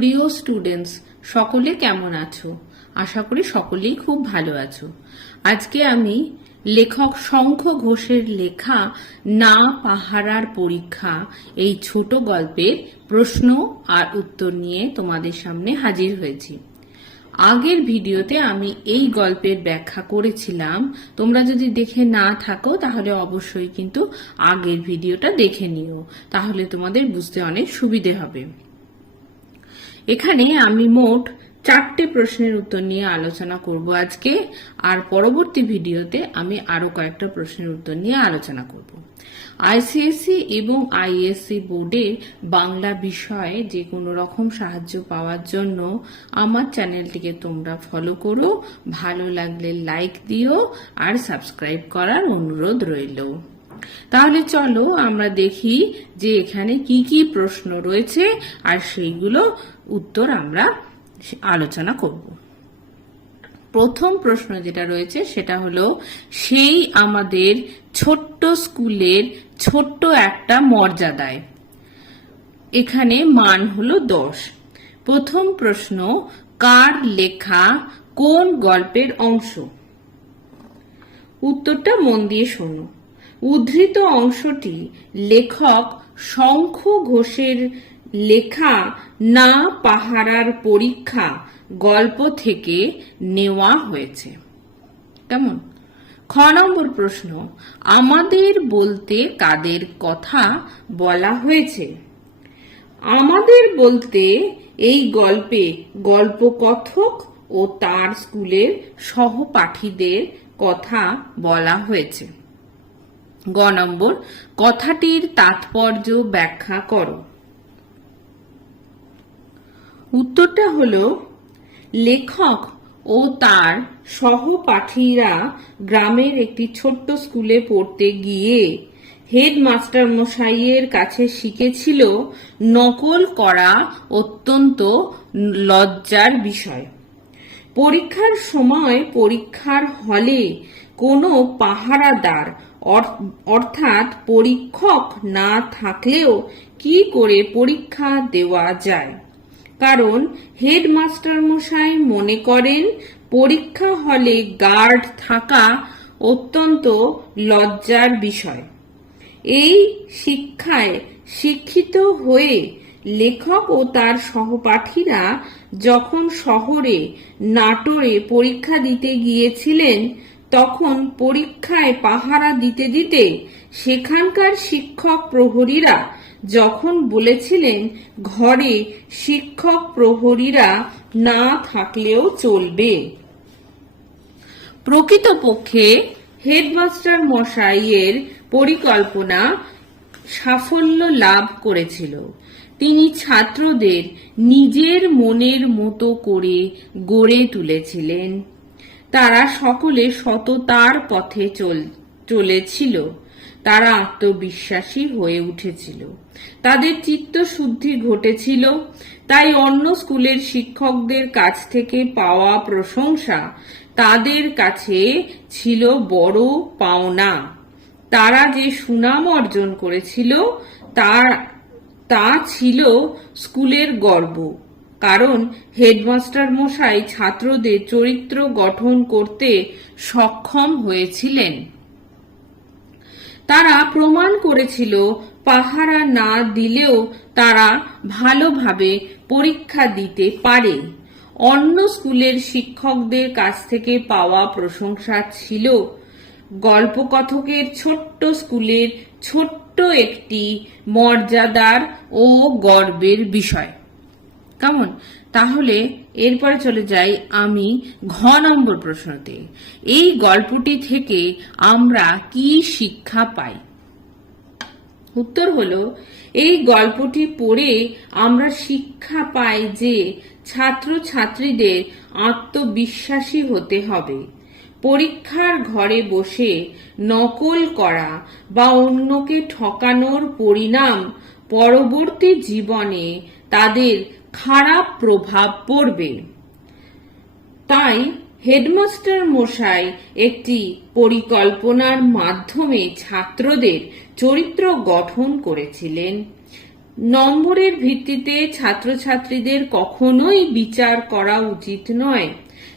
প্রিয় স্টুডেন্টস সকলে কেমন আছো? আশা করি সকলেই খুব ভালো আছো। আজকে আমি লেখক শঙ্খ ঘোষের লেখা না পাহারার পরীক্ষা, এই ছোট গল্পের প্রশ্ন আর উত্তর নিয়ে তোমাদের সামনে হাজির হয়েছি। আগের ভিডিওতে আমি এই গল্পের ব্যাখ্যা করেছিলাম। তোমরা যদি দেখে না থাকো, তাহলে অবশ্যই কিন্তু আগের ভিডিওটা দেখে নিও। তাহলে তোমাদের বুঝতে অনেক সুবিধে হবে। এখানে আমি মোট চারটে প্রশ্নের উত্তর নিয়ে আলোচনা করব আজকে, আর পরবর্তী ভিডিওতে আমি আরও কয়েকটা প্রশ্নের উত্তর নিয়ে আলোচনা করব। আইসিএসসি এবং আইএসসি বোর্ডে বাংলা বিষয়ে যে কোনো রকম সাহায্য পাওয়ার জন্য আমার চ্যানেলটিকে তোমরা ফলো করো, ভালো লাগলে লাইক দিও, আর সাবস্ক্রাইব করার অনুরোধ রইল। তাহলে চলো আমরা দেখি যে এখানে কি কি প্রশ্ন রয়েছে, আর সেইগুলো উত্তর আমরা আলোচনা করব। প্রথম প্রশ্ন যেটা রয়েছে সেটা হলো, সেই আমাদের ছোট্ট স্কুলের ছোট্ট একটা মর্যাদায় এখানে মান হলো দশ। প্রথম প্রশ্ন, কার লেখা কোন গল্পের অংশ? উত্তরটা মন দিয়ে শোনো। উদ্ধৃত অংশটি লেখক শঙ্খ ঘোষের লেখা না পাহারার পরীক্ষা গল্প থেকে নেওয়া হয়েছে। কেমন? খ নম্বর প্রশ্ন, আমাদের বলতে কাদের কথা বলা হয়েছে? আমাদের বলতে এই গল্পে গল্পকথক ও তার স্কুলের সহপাঠীদের কথা বলা হয়েছে। গ নম্বর, কথাটির তাৎপর্য ব্যাখ্যা করো। উত্তরটা হলো, লেখক ও তার সহপাঠীরা গ্রামের একটি ছোট্ট স্কুলে পড়তে গিয়ে হেডমাস্টার মশাইয়ের কাছে শিখেছিল নকল করা অত্যন্ত লজ্জার বিষয়। পরীক্ষার সময় পরীক্ষার হলে কোনো পাহারাদার অর্থাৎ পরীক্ষক না থাকলেও কি করে পরীক্ষা দেওয়া যায়? কারণ হেডমাস্টার মশাই মনে করেন, পরীক্ষা হলে গার্ড থাকা অত্যন্ত লজ্জার বিষয়। এই শিক্ষায় শিক্ষিত হয়ে লেখক ও তার সহপাঠীরা যখন শহরে নাটোরে পরীক্ষা দিতে গিয়েছিলেন, তখন পরীক্ষায় পাহারা দিতে দিতে সেখানকার শিক্ষক প্রহরীরা যখন বলেছিলেন, ঘরে শিক্ষক প্রহরীরা না থাকলেও চলবে। প্রকৃতপক্ষে হেডমাস্টার মশাইয়ের পরিকল্পনা সাফল্য লাভ করেছিল। তিনি ছাত্রদের নিজের মনের মতো করে গড়ে তুলেছিলেন। তারা সকলে সততার পথে চলেছিল। তারা আত্মবিশ্বাসী হয়ে উঠেছিল। তাদের চিত্তশুদ্ধি ঘটেছিল। তাই অন্য স্কুলের শিক্ষকদের কাছ থেকে পাওয়া প্রশংসা তাদের কাছে ছিল বড় পাওনা। তারা যে সুনাম অর্জন করেছিল, তার, তা ছিল স্কুলের গর্ব। কারণ হেডমাস্টার মশাই ছাত্রদের চরিত্র গঠন করতে সক্ষম হয়েছিলেন। তারা প্রমাণ করেছিল, পাহারা না দিলেও তারা ভালোভাবে পরীক্ষা দিতে পারে। অন্য স্কুলের শিক্ষকদের কাছ থেকে পাওয়া প্রশংসা ছিল। গল্পকথকের ছোট্ট স্কুলের ছোট্ট একটি মর্যাদার ও গর্বের বিষয়। কেমন? তাহলে এরপরে চলে যাই আমি ঘ নম্বর প্রশ্নতে। এই গল্পটি থেকে আমরা কি শিক্ষা পাই? উত্তর হলো, এই গল্পটি পড়ে আমরা শিক্ষা পাই যে ছাত্র ছাত্রীদের আত্মবিশ্বাসী হতে হবে। পরীক্ষার ঘরে বসে নকল করা বা অন্যকে ঠকানোর পরিণাম পরবর্তী জীবনে তাদের খারাপ প্রভাব পড়বে। তাই হেডমাস্টার মশাই একটি পরিকল্পনার মাধ্যমে ছাত্রদের চরিত্র গঠন করেছিলেন। নম্বরের ভিত্তিতে ছাত্রছাত্রীদের কখনোই বিচার করা উচিত নয়।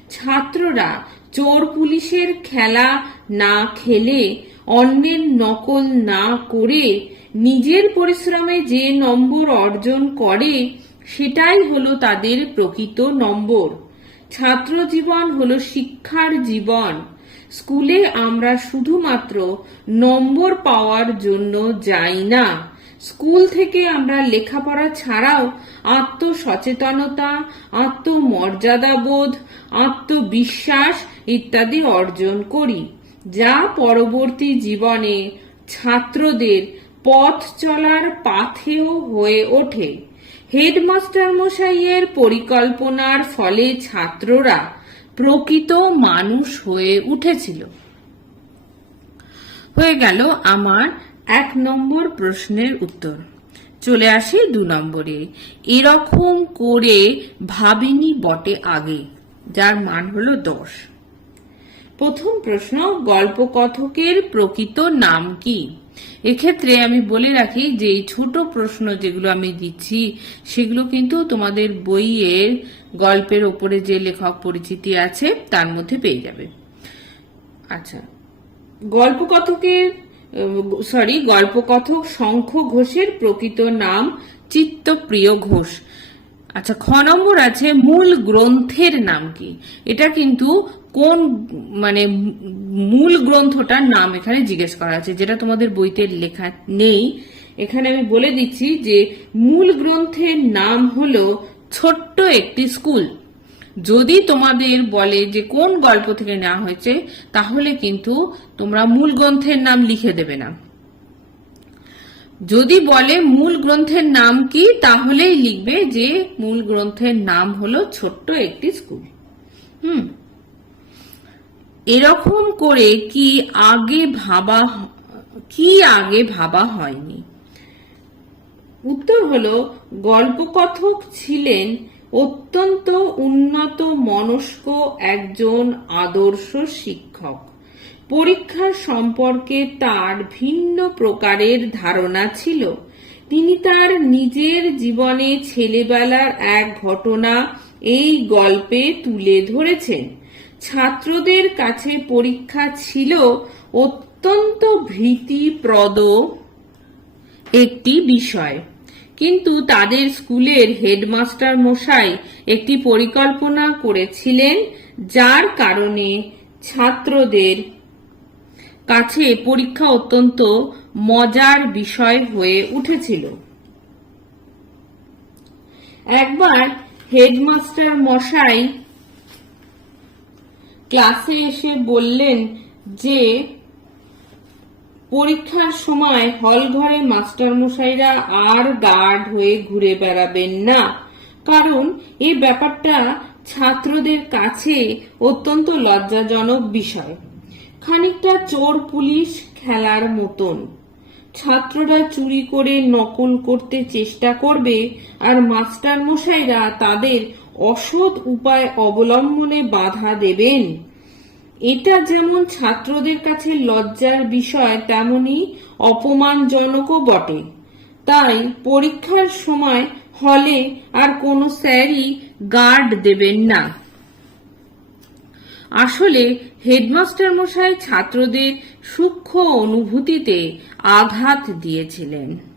ছাত্ররা চোর পুলিশের খেলা না খেলে, অন্যের নকল না করে নিজের পরিশ্রমে যে নম্বর অর্জন করে সেটাই হলো তাদের প্রকৃত নম্বর। ছাত্র জীবন হলো শিক্ষার জীবন। স্কুলে আমরা শুধুমাত্র নম্বর পাওয়ার জন্য যাই না। স্কুল থেকে আমরা লেখাপড়া ছাড়াও আত্মসচেতনতা, আত্মমর্যাদাবোধ, আত্মবিশ্বাস ইত্যাদি অর্জন করি, যা পরবর্তী জীবনে ছাত্রদের পথ চলার পাথেও হয়ে ওঠে। হেডমাস্টার মশাইয়ের পরিকল্পনার ফলে ছাত্ররা প্রকৃত মানুষ হয়ে উঠেছিল। হয়ে গেল আমার এক নম্বর প্রশ্নের উত্তর। চলে আসি দু নম্বরে। এরকম করে ভাবিনি বটে আগে, যার মান হলো দশ। প্রথম প্রশ্ন, গল্পকথকের প্রকৃত নাম কি? এক্ষেত্রে আমি বলে রাখি যে এই ছোট প্রশ্ন যেগুলো আমি দিচ্ছি, সেগুলো কিন্তু তোমাদের বইয়ের গল্পের ওপরে যে লেখক পরিচিতি আছে, তার মধ্যে পেয়ে যাবে। আচ্ছা গল্পকথকের সরি গল্পকথক শঙ্খ ঘোষের প্রকৃত নাম চিত্তপ্রিয় ঘোষ। আচ্ছা খ নম্বর আছে, মূল গ্রন্থের নাম কি? এটা কিন্তু কোন মানে মূল গ্রন্থটার নাম এখানে জিজ্ঞেস করা আছে, যেটা তোমাদের বইতে লেখা নেই। এখানে আমি বলে দিচ্ছি যে, মূল গ্রন্থের নাম হলো ছোট্ট একটি স্কুল। যদি তোমাদের বলে যে কোন গল্প থেকে নেওয়া হয়েছে, তাহলে কিন্তু তোমরা মূল গ্রন্থের নাম লিখে দেবে না। যদি বলে মূল গ্রন্থের নাম কি, তাহলেই লিখবে যে মূল গ্রন্থের নাম হলো ছোট্ট একটি স্কুল। হুম? এরকম করে কি আগে ভাবা কি আগে ভাবা হয়নি? উত্তর হলো, গল্পকথক ছিলেন অত্যন্ত উন্নত মনস্ক একজন আদর্শ শিক্ষক। পরীক্ষার সম্পর্কে তার ভিন্ন প্রকারের ধারণা ছিল। তিনি তার নিজের জীবনে ছেলেবেলার এক ঘটনা এই গল্পে তুলে ধরেছেন। ছাত্রদের কাছে পরীক্ষা ছিল অত্যন্ত ভীতিপ্রদ একটি বিষয়। কিন্তু তাদের স্কুলের হেডমাস্টার মশাই একটি পরিকল্পনা করেছিলেন, যার কারণে ছাত্রদের কাছে পরীক্ষা অত্যন্ত মজার বিষয় হয়ে উঠেছিল। একবার হেডমাস্টার মশাই ক্লাসে এসে বললেন যে, পরীক্ষার সময় হল ঘরে মাস্টার মশাইরা আর গার্ড হয়ে ঘুরে বেড়াবেন না। কারণ এই ব্যাপারটা ছাত্রদের কাছে অত্যন্ত লজ্জাজনক বিষয়। খানিকটা চোর পুলিশ খেলার মতন। ছাত্ররা চুরি করে নকল করতে চেষ্টা করবে আর মাস্টার মশাইরা তাদের অসৎ উপায় অবলম্বনে বাধা দেবেন। এটা যেমন ছাত্রদের কাছে লজ্জার বিষয়, তেমনি অপমানজনকও বটে। তাই পরীক্ষার সময় হলে আর কোনো স্যারই গার্ড দেবেন না। আসলে হেডমাস্টার মশাই ছাত্রদের সূক্ষ্ম অনুভূতিতে আঘাত দিয়েছিলেন।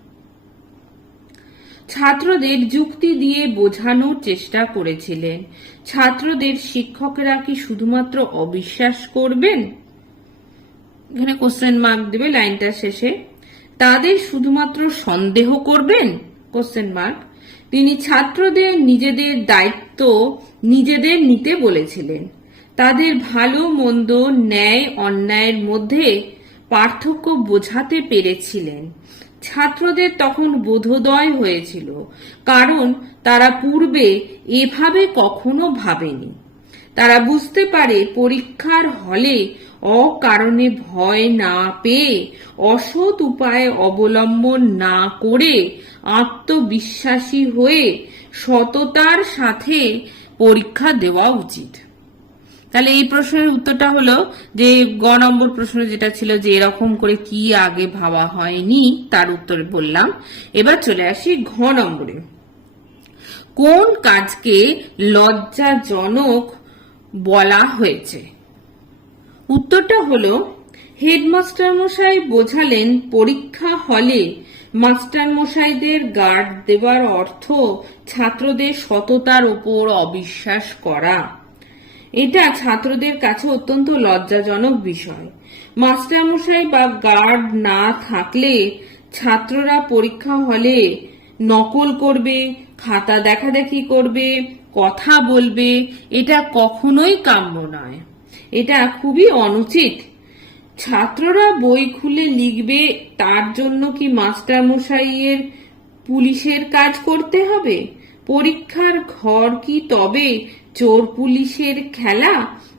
ছাত্রদের যুক্তি দিয়ে বোঝানোর চেষ্টা করেছিলেন। ছাত্রদের শিক্ষকেরা কি শুধুমাত্র অবিশ্বাস করবেন? এখানে কোশ্চেন মার্ক দেবে লাইনটার শেষে। তাদের শুধুমাত্র সন্দেহ করবেন? কোশ্চেন মার্ক তিনি ছাত্রদের নিজেদের দায়িত্ব নিজেদের নিতে বলেছিলেন। তাদের ভালো, মন্দ, ন্যায়, অন্যায়ের মধ্যে পার্থক্য বোঝাতে পেরেছিলেন। ছাত্রদের তখন বোধোদয় হয়েছিল, কারণ তারা পূর্বে এভাবে কখনো ভাবেনি। তারা বুঝতে পারে পরীক্ষার হলে অকারণে ভয় না পেয়ে অসৎ উপায় অবলম্বন না করে আত্মবিশ্বাসী হয়ে সততার সাথে পরীক্ষা দেওয়া উচিত। তাহলে এই প্রশ্নের উত্তরটা হলো যে গ নম্বর প্রশ্ন যেটা ছিল যে এরকম করে কি আগে ভাবা হয়নি, তার উত্তর বললাম। এবার চলে আসি ঘ নম্বরে। কোন কাজকে লজ্জাজনক বলা হয়েছে? উত্তরটা হলো হেডমাস্টার মশাই বোঝালেন পরীক্ষা হলে মাস্টার মশাইদের গার্ড দেওয়ার অর্থ ছাত্রদের সততার উপর অবিশ্বাস করা। এটা ছাত্রদের কাছে অত্যন্ত লজ্জাজনক বিষয়। মাস্টারমশাই বা গার্ড না থাকলে ছাত্ররা পরীক্ষা হলে নকল করবে, খাতা দেখাদেখি করবে, কথা বলবে, এটা কখনোই কাম্য নয়। এটা খুবই অনুচিত। ছাত্ররা বই খুলে লিখবে, তার জন্য কি মাস্টার মশাইয়ের পুলিশের কাজ করতে হবে? পরীক্ষার ঘর কি তবে চোর পুলিশের খেলা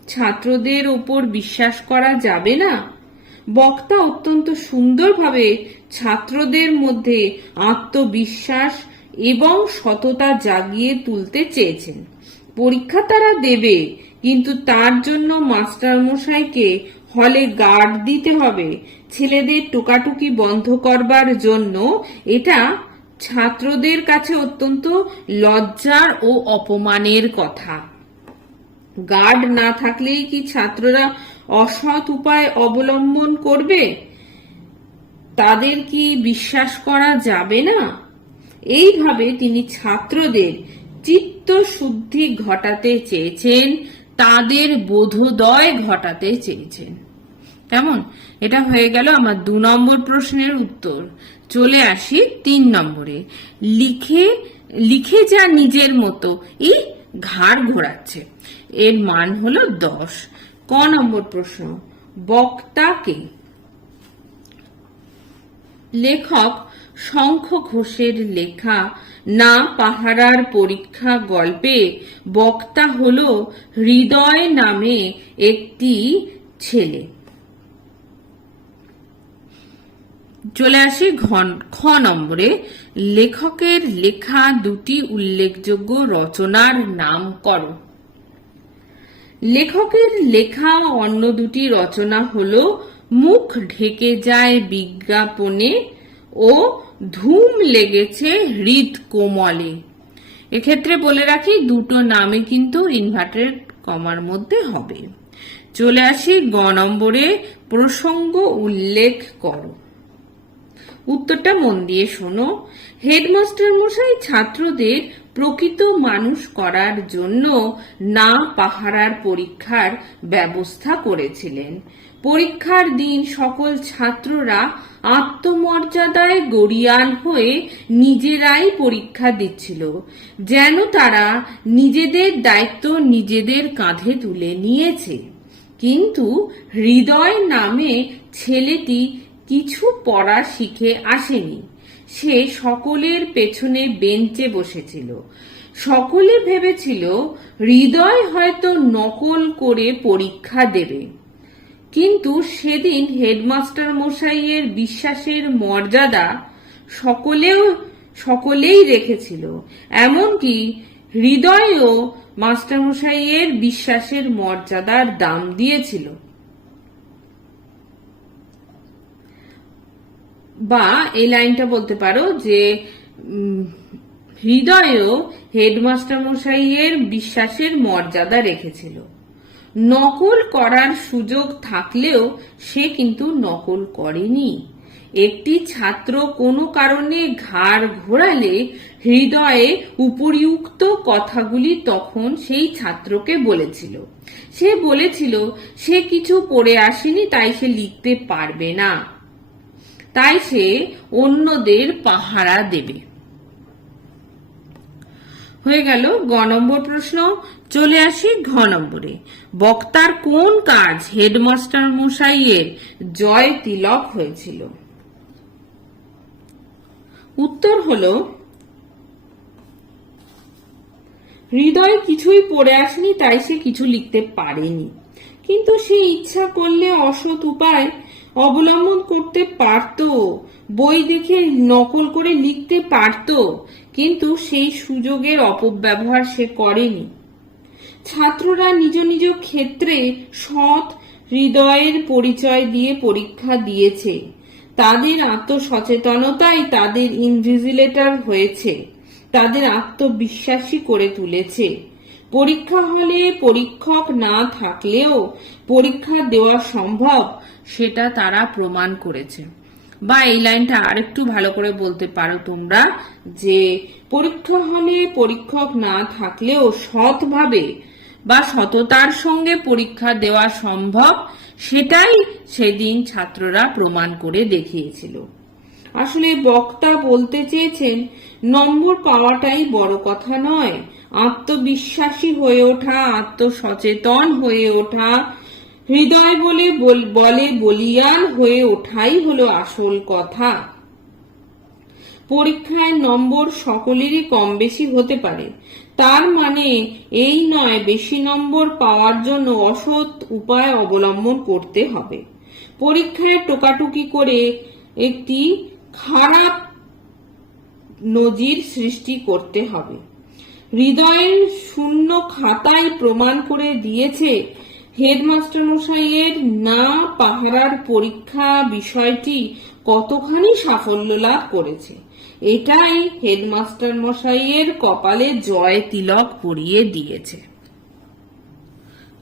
ছাত্রদের ওপর বিশ্বাস করা যাবে না। বক্তা অত্যন্ত সুন্দরভাবে ছাত্রদের মধ্যে আত্মবিশ্বাস এবং সততা জাগিয়ে তুলতে চেয়েছেন। পরীক্ষা তারা দেবে, কিন্তু তার জন্য মাস্টার মশাইকে হলে গার্ড দিতে হবে। ছেলেদের টোকাটুকি বন্ধ করবার জন্য এটা ছাত্রদের কাছে অত্যন্ত লজ্জার ও অপমানের কথা। গার্ড না থাকলেই কি ছাত্ররা অসৎ উপায় অবলম্বন করবে? তাদের কি বিশ্বাস করা যাবে না? এইভাবে তিনি ছাত্রদের চিত্ত শুদ্ধি ঘটাতে চেয়েছেন, তাদের বোধোদয় ঘটাতে চেয়েছেন। কেমন? এটা হয়ে গেল আমার দু নম্বর প্রশ্নের উত্তর। চলে আসি তিন নম্বরে। লিখে লিখে যা নিজের মতো, এই ঘাড় ঘোরাচ্ছে। এর মান হলো দশ। ক নম্বর প্রশ্ন, বক্তাকে লেখক শঙ্খ ঘোষের লেখা না পাহারার পরীক্ষা গল্পে, বক্তা হল হৃদয় নামে একটি ছেলে। চলে আসি ঘন- খ নম্বরে। লেখকের লেখা দুটি উল্লেখযোগ্য রচনার নাম করো লেখকের লেখা অন্য দুটি রচনা হল মুখ ঢেকে যায় বিজ্ঞাপনে ও ধুম লেগেছে হৃদ কোমলে। এক্ষেত্রে বলে রাখি দুটো নামে কিন্তু ইনভার্টেড কমার মধ্যে হবে। চলে আসি গ নম্বরে, প্রসঙ্গ উল্লেখ করো। উত্তরটা মন দিয়ে শোনো। হেডমাস্টার মশাই ছাত্রদের প্রকৃত মানুষ করার জন্য না পাহারার পরীক্ষার ব্যবস্থা করেছিলেন। পরীক্ষার দিন সকল ছাত্ররা আত্মমর্যাদায় গড়িয়ান হয়ে নিজেরাই পরীক্ষা দিচ্ছিল, যেন তারা নিজেদের দায়িত্ব নিজেদের কাঁধে তুলে নিয়েছে। কিন্তু হৃদয় নামে ছেলেটি কিছু পড়া শিখে আসেনি। সে সকলের পেছনে বেঞ্চে বসেছিল। সকলে ভেবেছিল, হৃদয় হয়তো নকল করে পরীক্ষা দেবে। কিন্তু সেদিন হেডমাস্টার মশাইয়ের বিশ্বাসের মর্যাদা সকলেও, সকলেই রেখেছিল এমনকি হৃদয়ও মাস্টারমশাইয়ের বিশ্বাসের মর্যাদার দাম দিয়েছিল। বা এই লাইনটা বলতে পারো যে হৃদয়ও হেডমাস্টার মশাইয়ের বিশ্বাসের মর্যাদা রেখেছিল। নকল করার সুযোগ থাকলেও সে কিন্তু নকল করেনি। একটি ছাত্র কোনো কারণে ঘাড় ঘোরালে হৃদয়ে উপরিউক্ত কথাগুলি তখন সেই ছাত্রকে বলেছিল। সে বলেছিল, সে কিছু পড়ে আসেনি, তাই সে লিখতে পারবে না। তাই সে অন্যদের পাহারা দেবে। হয়ে গেল গ নম্বর প্রশ্ন। চলে আসি ঘ নম্বরে। বক্তার কোন কাজ হেডমাস্টার মশাইয়ের জয় তিলক হয়েছিল? উত্তর হলো, হৃদয় কিছুই পড়ে আসেনি, তাই সে কিছু লিখতে পারেনি। কিন্তু সে ইচ্ছা করলে অসৎ উপায় অবলম্বন করতে পারত। বই দেখে নকল করে লিখতে পারত, কিন্তু সেই সুযোগের অপব্যবহার সে করেনি। ছাত্ররা নিজ নিজ ক্ষেত্রে সৎ হৃদয়ের পরিচয় দিয়ে পরীক্ষা দিয়েছে। তাদের আত্মসচেতনতাই তাদের ইনভিজিলেটর হয়েছে, তাদের আত্মবিশ্বাসী করে তুলেছে। পরীক্ষা হলে পরীক্ষক না থাকলেও পরীক্ষা দেওয়া সম্ভব সেটা তারা প্রমাণ করেছে। বা এই লাইনটা আরেকটু ভালো করে বলতে পারো তোমরা যে পরীক্ষা হলে পরীক্ষক না থাকলেও সৎভাবে বা সততার সঙ্গে পরীক্ষা দেওয়া সম্ভব, সেটাই সেদিন ছাত্ররা প্রমাণ করে দেখিয়েছিল। আসলে বক্তা বলতে চেয়েছেন, নম্বর পাওয়াটাই বড় কথা নয়। আত্মবিশ্বাসী হয়ে ওঠা, আত্মসচেতন হয়ে ওঠা হৃদয় বলে বল- বলে বলিয়ান হয়ে ওঠাই হলো আসল কথা। পরীক্ষায় নম্বর সকলেরই কম বেশি হতে পারে। তার মানে এই নয়, বেশি নম্বর পাওয়ার জন্য অসৎ উপায় অবলম্বন করতে হবে। পরীক্ষায় টোকাটুকি করে একটি খারাপ নজির সৃষ্টি করতে হবে। হৃদয়ের শূন্য খাতায় প্রমাণ করে দিয়েছে হেডমাস্টার মশাইয়ের না পাহারার পরীক্ষা বিষয়টি কতখানি সাফল্য লাভ করেছে? এটাই হেডমাস্টার মশাইয়ের কপালে জয় তিলক পরিয়ে দিয়েছে।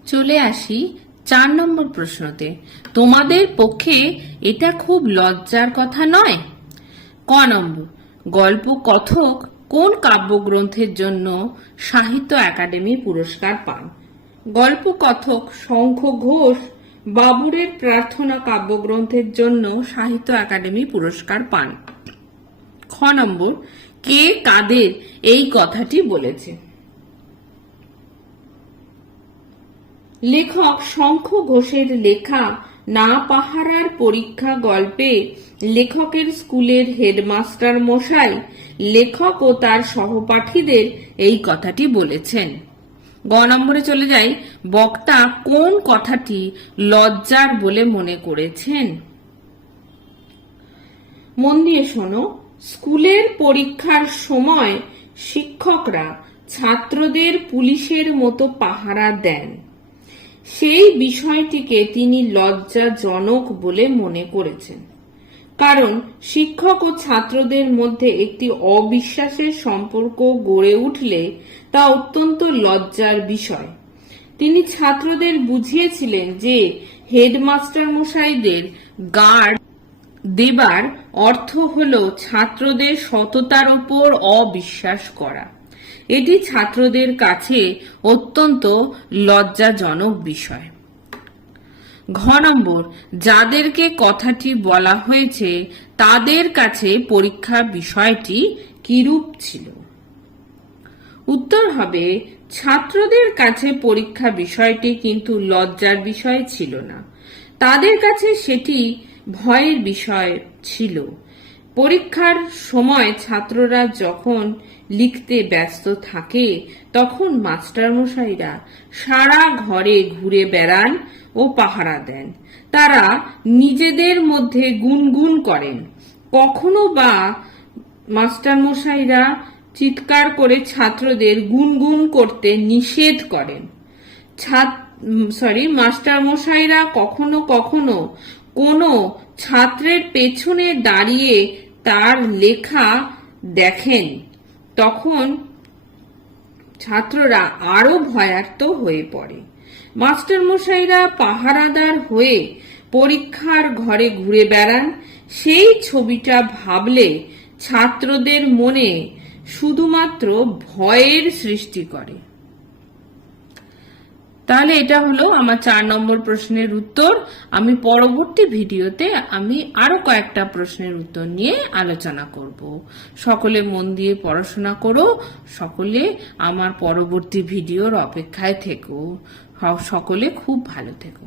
চলে আসি চার নম্বর প্রশ্নতে। তোমাদের পক্ষে এটা খুব লজ্জার কথা নয়? ক নম্বর, গল্প কথক কোন কাব্যগ্রন্থের জন্য সাহিত্য একাডেমি পুরস্কার পান? গল্প কথক শঙ্খ ঘোষ বাবুরের প্রার্থনা কাব্যগ্রন্থের জন্য সাহিত্য একাডেমি পুরস্কার পান। খ নম্বর, কে কাদের এই কথাটি বলেছে? লেখক শঙ্খ ঘোষের লেখা না পাহারার পরীক্ষা গল্পে লেখকের স্কুলের হেডমাস্টার মশাই, লেখক ও তার সহপাঠীদের এই কথাটি বলেছেন। গ নম্বরে চলে যাই। বক্তা কোন কথাটি লজ্জার বলে মনে করেছেন? মন দিয়ে শোনো, স্কুলের পরীক্ষার সময় শিক্ষকরা ছাত্রদের পুলিশের মতো পাহারা দেন। সেই বিষয়টিকে তিনি লজ্জাজনক বলে মনে করেছেন। কারণ শিক্ষক ও ছাত্রদের মধ্যে একটি অবিশ্বাসের সম্পর্ক গড়ে উঠলে তা অত্যন্ত লজ্জার বিষয়। তিনি ছাত্রদের বুঝিয়েছিলেন যে হেডমাস্টার মশাইদের গার্ড দেবার অর্থ হল ছাত্রদের সততার উপর অবিশ্বাস করা। এটি ছাত্রদের কাছে অত্যন্ত লজ্জাজনক বিষয়। ঘ নম্বর যাদেরকে কথাটি বলা হয়েছে, তাদের কাছে পরীক্ষা বিষয়টি কিরূপ ছিল? উত্তর হবে, ছাত্রদের কাছে পরীক্ষা বিষয়টি কিন্তু লজ্জার বিষয় ছিল না। তাদের কাছে সেটি ভয়ের বিষয় ছিল। পরীক্ষার সময় ছাত্ররা যখন লিখতে ব্যস্ত থাকে, তখন মাস্টারমশাইরা সারা ঘরে ঘুরে বেড়ান ও পাহারা দেন। তারা নিজেদের মধ্যে গুনগুন করেন। কখনো বা মাস্টারমশাইরা চিৎকার করে ছাত্রদের গুনগুন করতে নিষেধ করেন। সরি মাস্টার মশাইরা কখনো কখনো কোনো ছাত্রের পেছনে দাঁড়িয়ে তার লেখা দেখেন, তখন ছাত্ররা আরও ভয়ার্ত হয়ে পড়ে। মাস্টার মশাইরা পাহারাদার হয়ে পরীক্ষার ঘরে ঘুরে বেড়ান। সেই ছবিটা ভাবলে ছাত্রদের মনে শুধুমাত্র ভয়ের সৃষ্টি করে। তাহলে এটা হলো আমার চার নম্বর প্রশ্নের উত্তর। আমি পরবর্তী ভিডিওতে আমি আরও কয়েকটা প্রশ্নের উত্তর নিয়ে আলোচনা করব। সকলে মন দিয়ে পড়াশোনা করো, সকলে আমার পরবর্তী ভিডিওর অপেক্ষায় থেকো। সকলে খুব ভালো থেকো।